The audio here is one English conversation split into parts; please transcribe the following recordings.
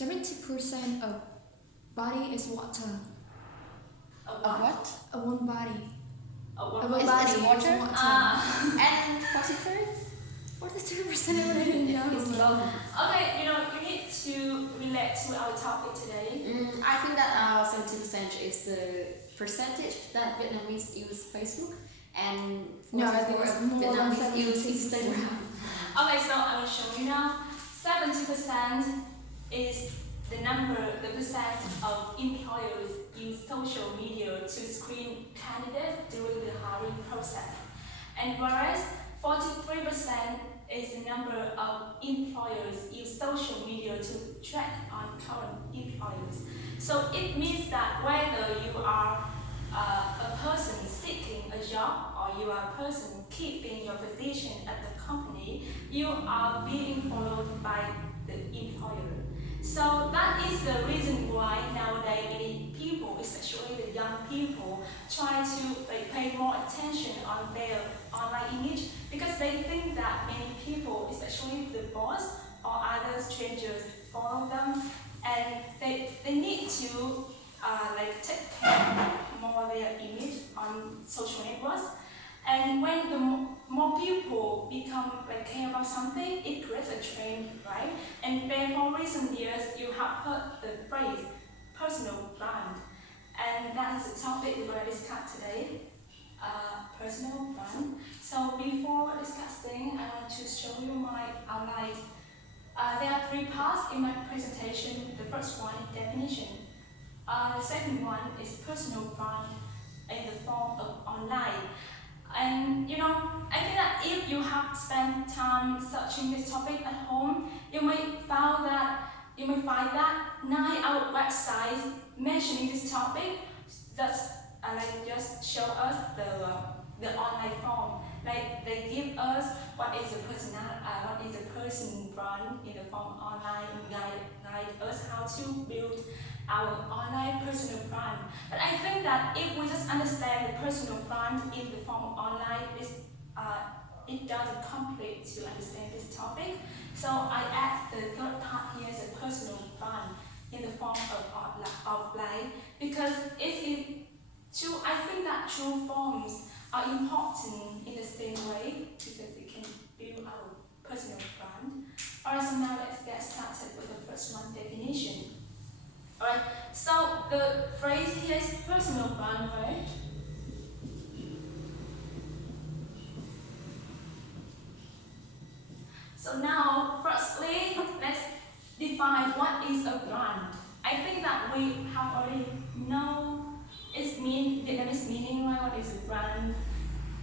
70% of body is water. Of what? Of one body. Is water? And 42% I didn't know. It's long. Okay, you need to relate to our topic today. I think that 70% is the percentage that Vietnamese use Facebook, and No, I think it's more than Vietnamese use 70%. Instagram. Okay, so I will show you now. 70% is the percent of employers use social media to screen candidates during the hiring process. And whereas 43% is the number of employers use social media to track on current employers. So it means that whether you are a person seeking a job or you are a person keeping your position at the company, you are being followed by the employer. So that is the reason why nowadays many people, especially the young people, try to pay more attention on their online image, because they think that many people, especially the boss or other strangers, follow them, and they need to take care more their image on social networks. And when the more people become care about something, it creates a trend, right? And then for recent years, you have heard the phrase personal brand, and that is the topic we're going to discuss today. Personal brand. So before discussing, I want to show you my outline. There are three parts in my presentation. The first one is definition. The second one is personal brand in the form of online. And I think that if you have spent time searching this topic at home, you may find that 9 out of websites mentioning this topic just show us the online form. Like they give us what is a person brand in the form online, and guide us how to build our online personal brand. But I think that if we just understand the personal brand in the form of online, it doesn't complete to understand this topic. So I add the third part here as a personal brand in the form of offline, because I think that true forms are important in the same way, because it can build our personal brand. Alright, so now let's get started with the first one, definition. Alright, so the phrase here is personal brand, right? So now, firstly, let's define what is a brand. I think that we have already know its Vietnamese meaning, right? What is a brand?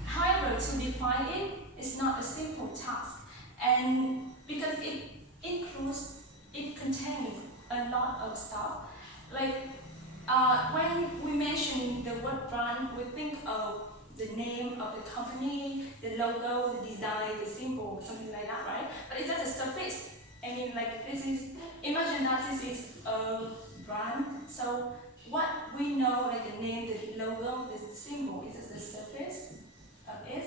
However, to define it is not a simple task, and because it contains a lot of stuff. When we mention the word brand, we think of the name of the company, the logo, the design, the symbol, something like that, right? But it's just a surface. I mean, imagine that this is a brand. So what we know, like the name, the logo, the symbol, is just the surface of it,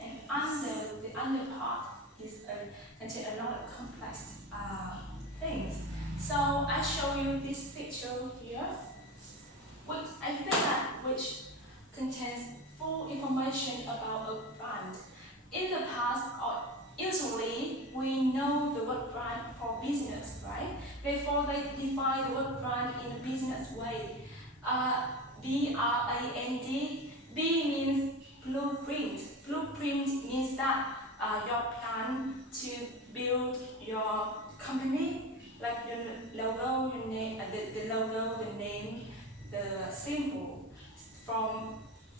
and the under part contains a lot of complex things. So I show you this picture here, which contains full information about a brand. In the past, or usually, we know the word brand for business, right? Therefore, they define the word brand in a business way. B-R-A-N-D. B means blueprint. Blueprint means that your plan to build your company, like the logo, your name, the logo, the name, the symbol,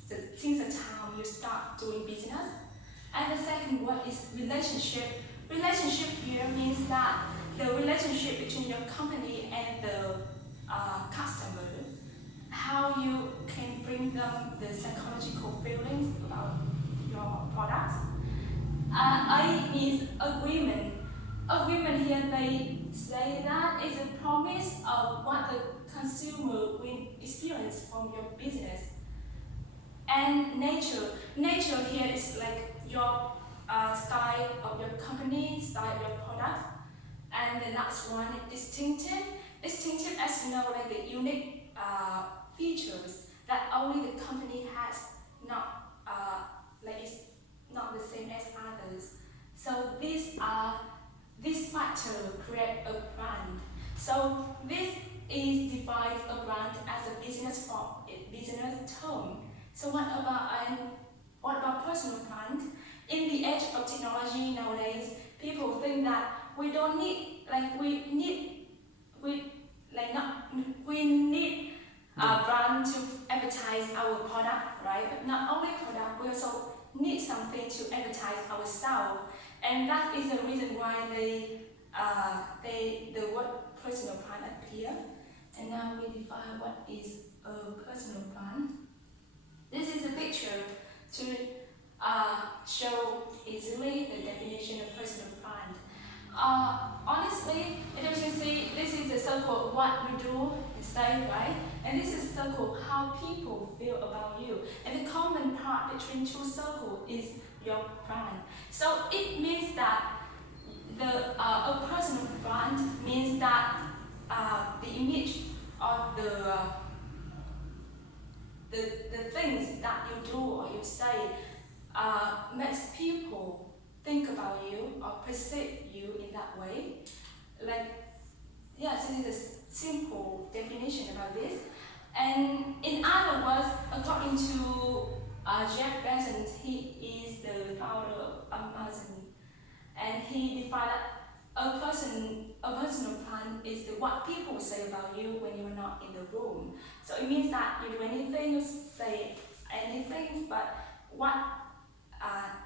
since the time you start doing business. And the second word is relationship. Relationship here means that the relationship between your company and the customer, how you can bring them the psychological feelings about your products. A means agreement. Agreement here, they say that is a promise of what the consumer will experience from your business. And nature. Nature here is like your style of your company, style of your product. And the next one, distinctive. Distinctive, as you know, like the unique features that only the company has, not like it's not the same as others. So these factors create a brand. So this is defined a brand as a business term. So what about personal brand? In the age of technology nowadays, people think that we don't need, like we need a brand to advertise our product, right? But not only product, we also need something to advertise ourselves, and that is the reason why the word personal brand appear. And now we define what is a personal brand. This is a picture to show easily the definition of personal brand. Honestly, as you can see, this is a circle what we do and say, right? And this is a circle how people feel about you. And the common part between two circles is your brand. So it means that a personal brand means that the image or the things that you do or you say makes people think about you or perceive you in that way. Like, yes, this is a simple definition about this. And in other words, according to Jeff Bezos, he is the founder of Amazon, and he defined that a personal brand is what people say about you when you're not in the room. So it means that you do anything, you say anything, but what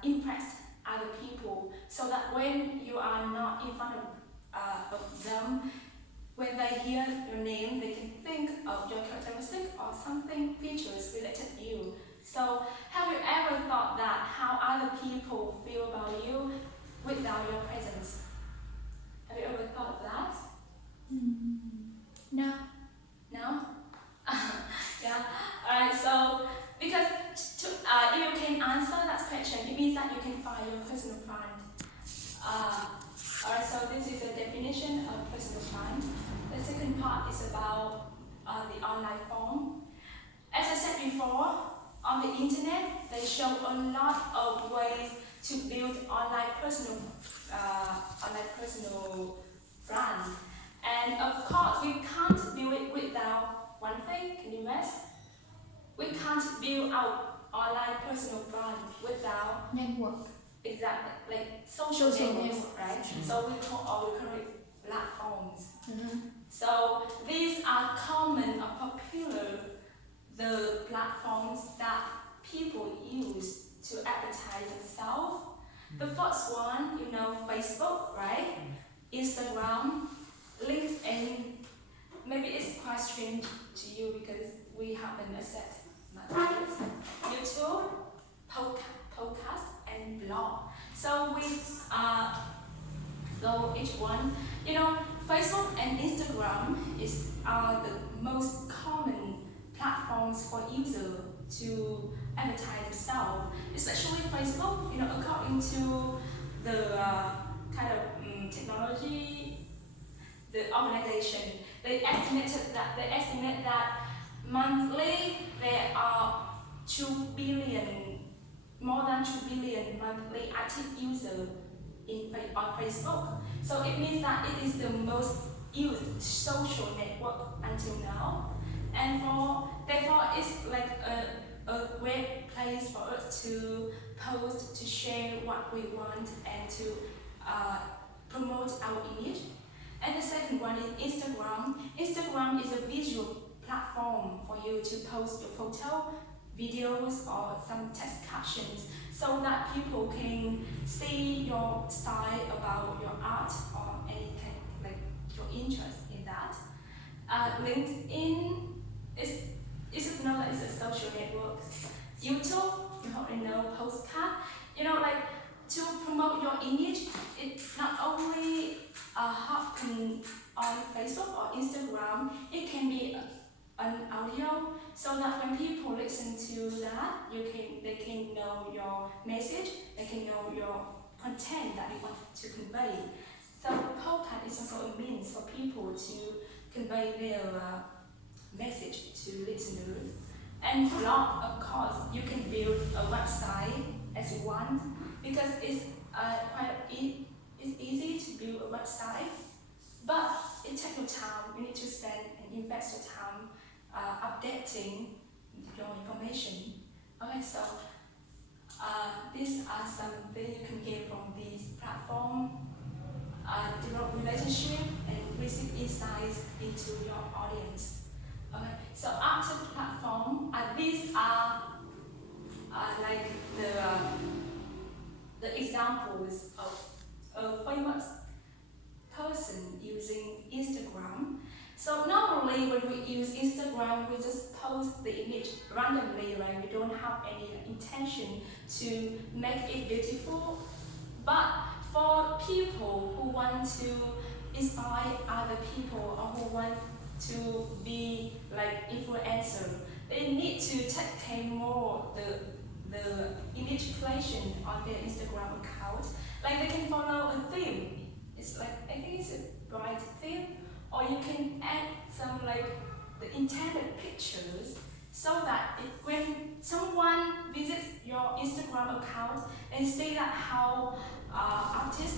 impressed other people, so that when you are not in front of them, when they hear your name, they can think of your characteristic or something features related to you. So have you ever thought that how other people feel about you without your presence? Have you ever thought of that? No. No? Yeah. Alright, so because if you can answer that question, it means that you can find your personal brand. Alright, so this is a definition of personal brand. The second part is about the online form. As I said before, on the internet, they show a lot of ways to build online personal brand. And of course, we can't build it without one thing. Can you guess? We can't build our online personal brand without Network. exactly like social networks, right? So we call it platforms. So these are common or popular the platforms that people use to advertise themselves. The first one, you know, Facebook, right? Instagram, LinkedIn. Maybe it's quite strange to you because we haven't accepted YouTube, podcast, and blog. So we go each one. You know, Facebook and Instagram are the most common platforms for users to advertise themselves, especially Facebook. You know, according to the kind of technology, the organization, they estimate that monthly there are 2 billion, more than 2 billion monthly active users on Facebook. So it means that it is the most used social network until now, and therefore it's like a great place for us to post, to share what we want, and to promote our image. And the second one is Instagram. Instagram is a visual platform for you to post your photo, videos, or some text captions, so that people can see your style about your art or anything, like your interest in that. LinkedIn is known as a social network. YouTube, you already know, postcard. You know, like to promote your image, it not only happen on Facebook or Instagram, it can be an audio, so that when people listen to that, they can know your message, they can know your content that you want to convey. So podcast is also a means for people to convey their message to listeners. And blog, of course, you can build a website as you want, because it's it's easy to build a website, but it takes your time. You need to spend and invest your time updating your information. Okay, so these are some things you can get from this platform. Develop relationship and receive insights into your audience. Okay, so after the platform, these are like the examples of a famous person using Instagram. So normally when we use Instagram, we just post the image randomly, right? We don't have any intention to make it beautiful. But for people who want to inspire other people or who want to be like influencer, they need to take care more the image creation on their Instagram account. Like they can follow a theme. It's like, I think it's a bright theme, or you can add some like the intended pictures, so that when someone visits your Instagram account and see that how authentic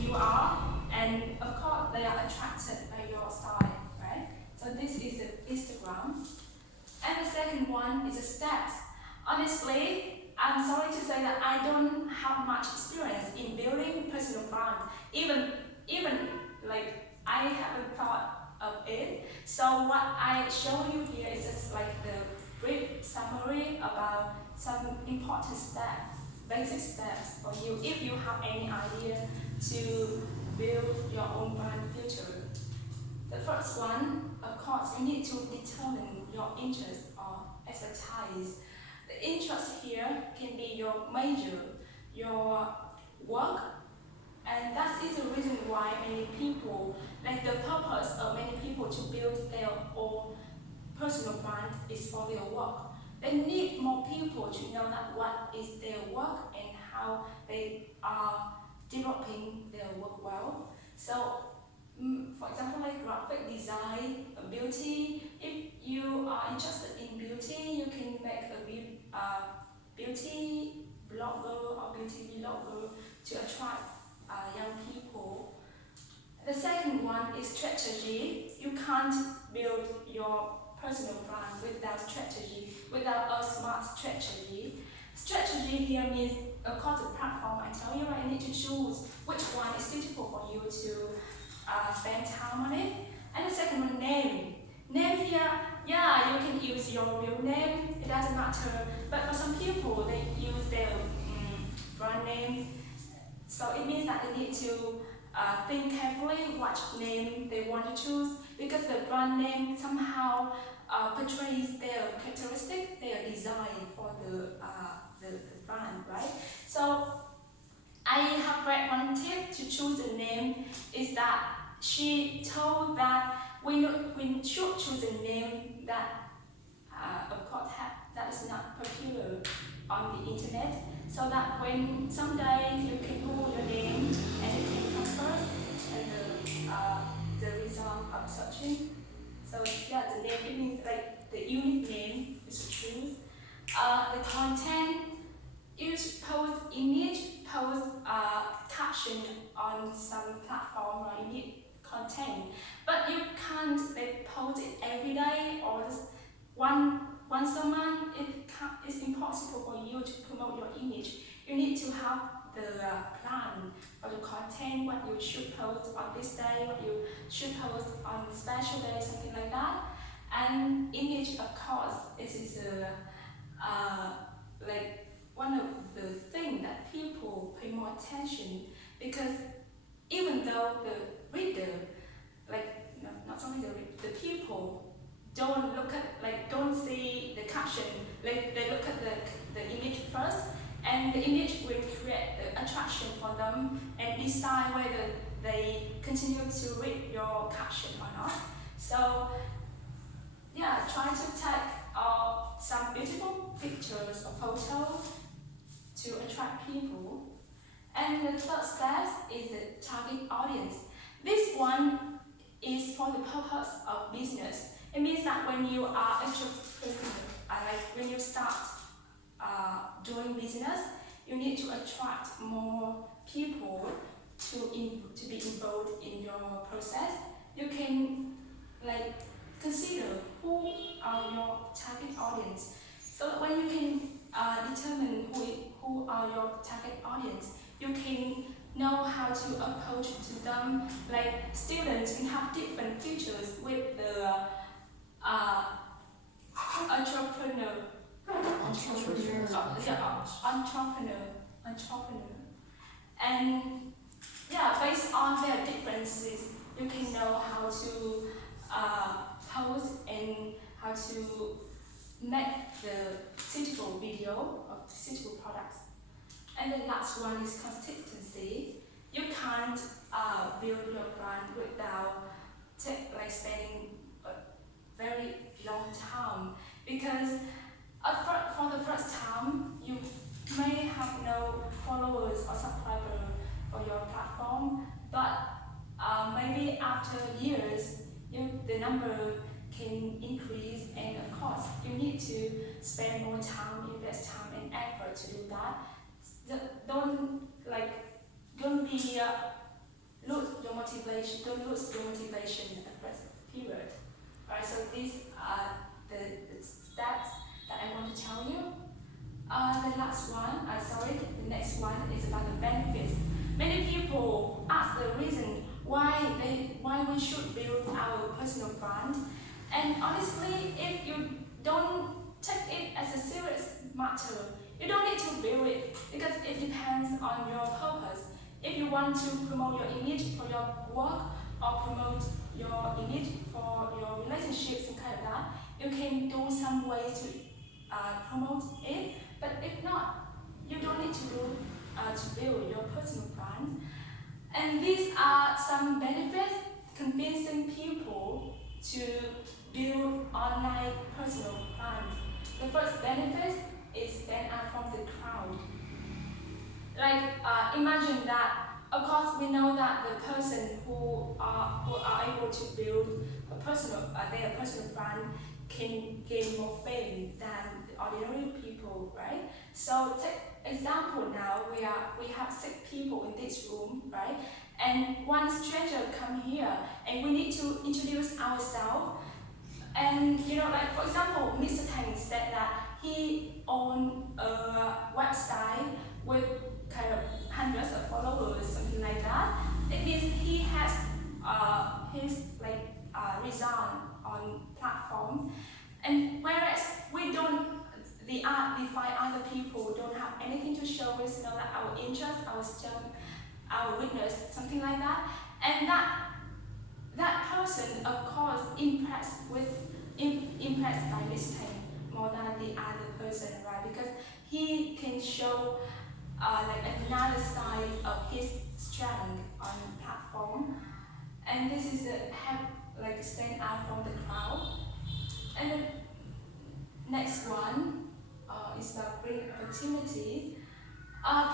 you are, and of course they are attracted by your style, right? So this is the Instagram. And the second one is a steps. Honestly, I'm sorry to say that I don't have much experience in building personal brand. Even like I haven't thought of it. So what I show you here is just like the brief summary about some important steps, basic steps for you if you have any idea to build your own brand future. The first one, of course, you need to determine your interest or expertise. The interest here can be your major, your work, and that is the reason why many people, like the purpose of many people to build their own personal brand is for their work. They need more people to know that what is their work and how they are developing their work well. So, for example, like graphic design, beauty. If you are interested in beauty, you can make a beauty blogger or beauty vlogger to attract young people. The second one is strategy. You can't build your personal brand without strategy, without a smart strategy. Strategy here means, of course, the platform. I tell you, I need to choose which one is suitable for you to spend time on it. And the second one, name. Name here, yeah, you can use your real name, it doesn't matter. But for some people, they use their brand name. So it means that they need to think carefully what name they want to choose, because the brand name somehow portrays their characteristic, their design for the brand, right? So I have read one tip to choose a name is that she told that we should choose a name that, of course, that is not popular on the internet, so that when someday you can Google your name and it can come first and the result of searching. So yeah, the name, it means like the unique name you should choose. The content, you should post image, post caption on some platform, or you need content, but you can't post it every day or just once a month. It's impossible for you to promote your image. You need to have the plan for the content, what you should post on this day, what you should post on special day, something like that. And image, of course, is like one of the things that people pay more attention, because even though the reader, like not only the people don't look at, don't see the caption, they look at the image first, and the image will create the attraction for them and decide whether they continue to read your caption or not. So yeah, try to take some beautiful pictures or photos to attract people. And the third step target audience. This one is for the purpose of business. It means that when you are entrepreneur, like when you start doing business, you need to attract more people to be involved in your process. You can like consider who are your target audience. So when you can determine who are your target audience, you can know how to approach to them. Like students can have different features with the entrepreneur. And yeah, based on their differences, you can know how to post and how to make the suitable video of suitable products. And the last one is consistency. You can't build your brand without spending a very long time, because for the first time you may have no followers or subscribers for your platform, but maybe after years the number can increase, and of course you need to spend more time, invest time and effort to do that. Don't be lose your motivation. Don't lose your motivation at present period. Right. So these are the steps that I want to tell you. The next one is about the benefits. Many people ask the reason why we should build our personal brand, and honestly, if you don't take it as a serious matter, you don't need to build it, because it depends on your purpose. If you want to promote your image for your work or promote your image for your relationships and kind of that, you can do some ways to promote it. But if not, you don't need to build your personal brand. And these are some benefits convincing people to build online personal brand. The first benefit is stand out from the crowd. Imagine that, of course, we know that the person who are able to build their personal brand can gain more fame than the ordinary people, right? So take example now, we have 6 people in this room, right? And one stranger come here, and we need to introduce ourselves. And for example, Mr. Tang said that he owned a website with kind of hundreds of followers, something like that. It means he has his resign on platform, and whereas the five other people don't have anything to show us, our interest, our strength, our weakness, something like that, and that person, of course, impressed by Mr. Tang more than the other person, right? Because he can show another side of his strength on the platform, and this is stand out from the crowd. And the next one is about bring opportunity.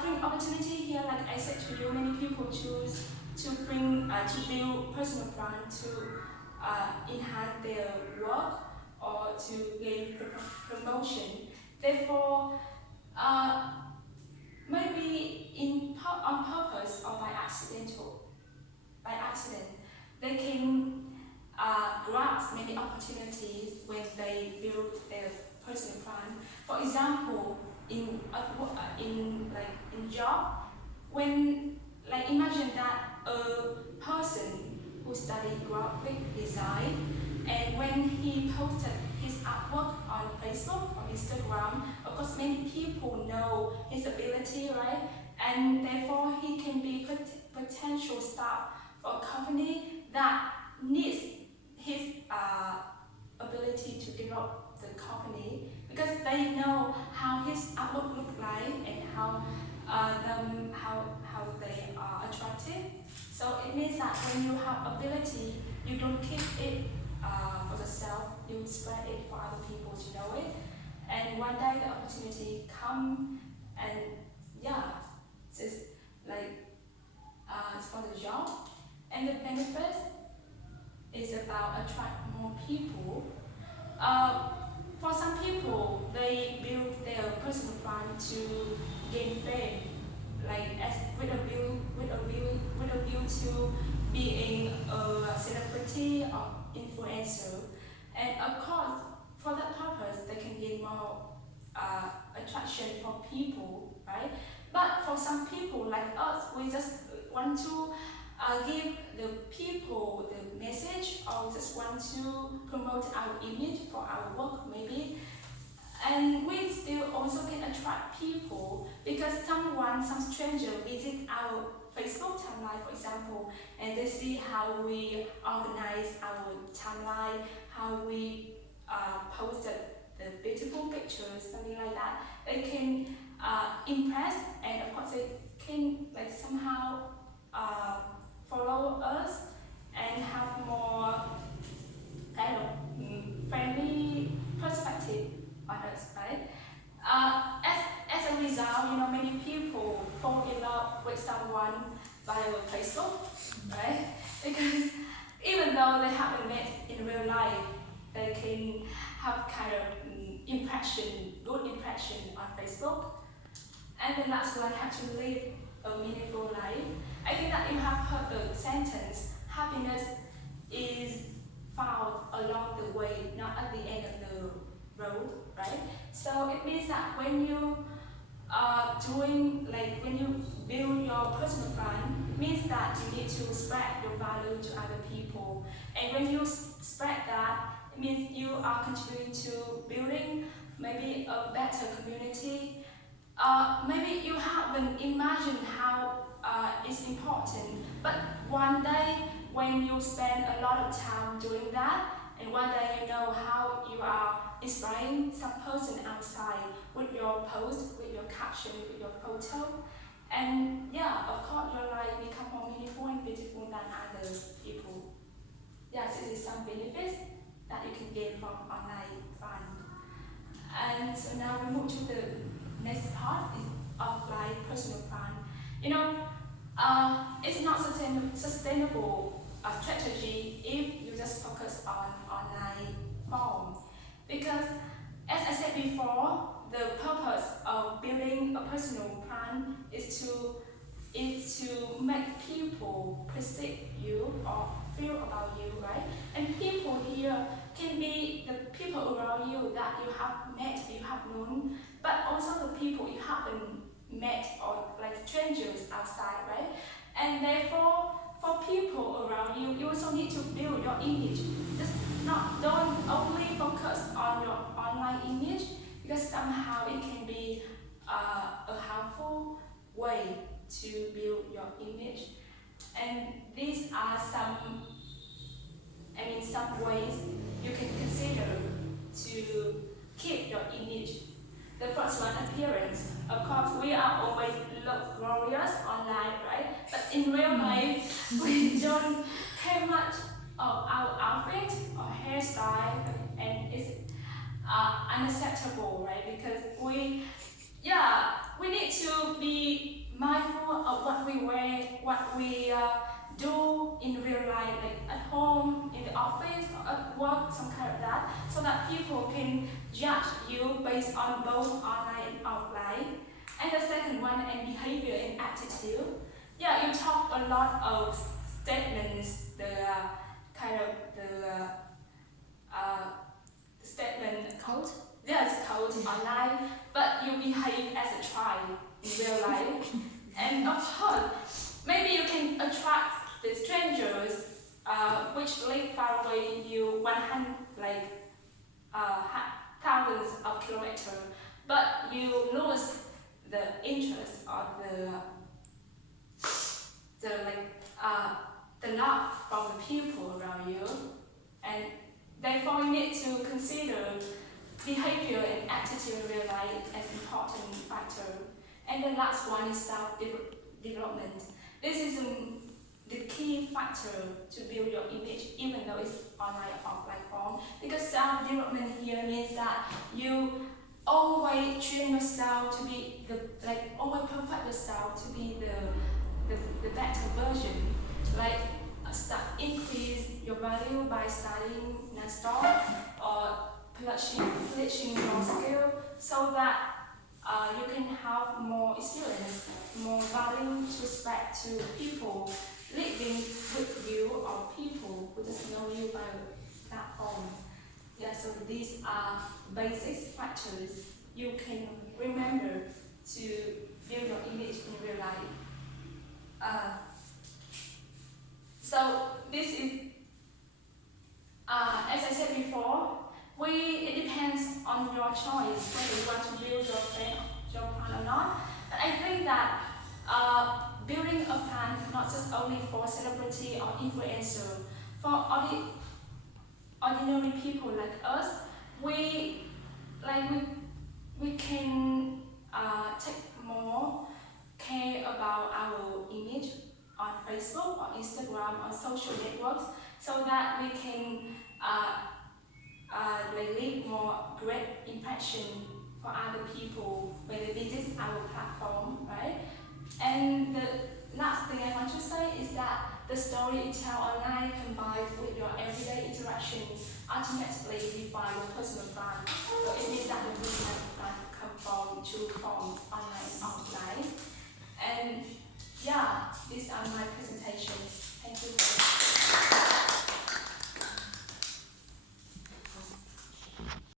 Bring opportunity here, like I said to you, many people choose to build personal brand to enhance their work or to gain promotion. Therefore, maybe on purpose or by accident, they can grasp many opportunities when they build their personal brand. For example, in job, when imagine that a person who studied graphic design, and when he posted his artwork on Facebook or Instagram, of course many people know his ability, right? And therefore he can be potential staff for a company that needs his ability to develop the company, because they know how his artwork look like and how they are attractive. So it means that when you have ability, you don't keep it for yourself, you spread it for other people to know it. And one day the opportunity come, and yeah, just for the job. job. And the benefit is about attract more people. For some people, they build their personal brand to gain fame, like as with a view to being a celebrity or influencer. And of course, for that purpose, they can gain more attraction for people, right? But for some people like us, we just want to give the people the message, or just want to promote our image for our work maybe. And we still also can attract people because some stranger visit our Facebook timeline, for example, and they see how we organize our timeline, how we posted the beautiful pictures, something like that. They can impress, and of course they can like somehow follow us and have more kind of friendly perspective on us, right? As a result, you know, many people fall in love with someone via Facebook, right? Because even though they haven't met in real life, they can have kind of good impression on Facebook. And the last one, have to live a meaningful life. I think that you have heard the sentence, happiness is found along the way, not at the end of the road, right? So it means that when you when you build your personal brand, means that you need to spread your value to other people. And when you spread that, it means you are contributing to building maybe a better community. Maybe you haven't imagined how it's important, but one day when you spend a lot of time doing that, and one day you know how you are inspiring some person outside with your post, with your caption, with your photo, and yeah, of course your life become more meaningful and beautiful than other people. Yes, this is some benefits that you can gain from online brand. And so now we move to the next part of like personal brand. You know, it's not sustainable strategy if you just focus on online form, because as I said before, the purpose of building a personal brand is to make people perceive you or feel about you, right? And people here can be the people around you that you have met, you have known, but also the people you haven't met, or like strangers outside, right? And therefore, for people around you, you also need to build your image. Don't only focus on your online image, because somehow it can be a harmful way to build your image. And these are some ways you can consider to keep your image. The first one, appearance. Of course, we are always look glorious online, right? But in real life, we don't care much of our outfit or hairstyle, and it's unacceptable, right? Because we need to be mindful of what we wear, what we do in real life, like at home, in the office, or at work, some kind of that, so that people can judge you based on both online and offline. And the second one, and behavior and attitude. Yeah, you talk a lot of statements, the statement Code? yes, code online, but you behave as a child in real life. And of course, maybe you can attract the strangers which live far away you 100 thousands of kilometers, but you lose the interest or the love from the people around you, and therefore you need to consider behavior and attitude in real life as important factor. And the last one is self-development. This is the key factor to build your image, even though it's online or offline form. Because self-development here means that you always train yourself to be always perfect yourself to be the better version. like increase your value by studying non-stop or polishing your skill so that you can have more experience, more value to spread to people living with you or people who just know you by platform. Yeah, so these are basic factors you can remember to build your image in real life. So this is, as I said before, it depends on your choice whether you want to build your plan or not. But I think that building a plan not just only for celebrity or influencer, for ordinary people like us, we can take more care about our image on Facebook or Instagram or social networks so that we can leave more great impression for other people when they visit our platform, right? And the last thing I want to say is that the story you tell online combined with your everyday interaction ultimately define your personal brand. So it means that the personal brand come from two forms, online and offline. And yeah, these are my presentations. Thank you.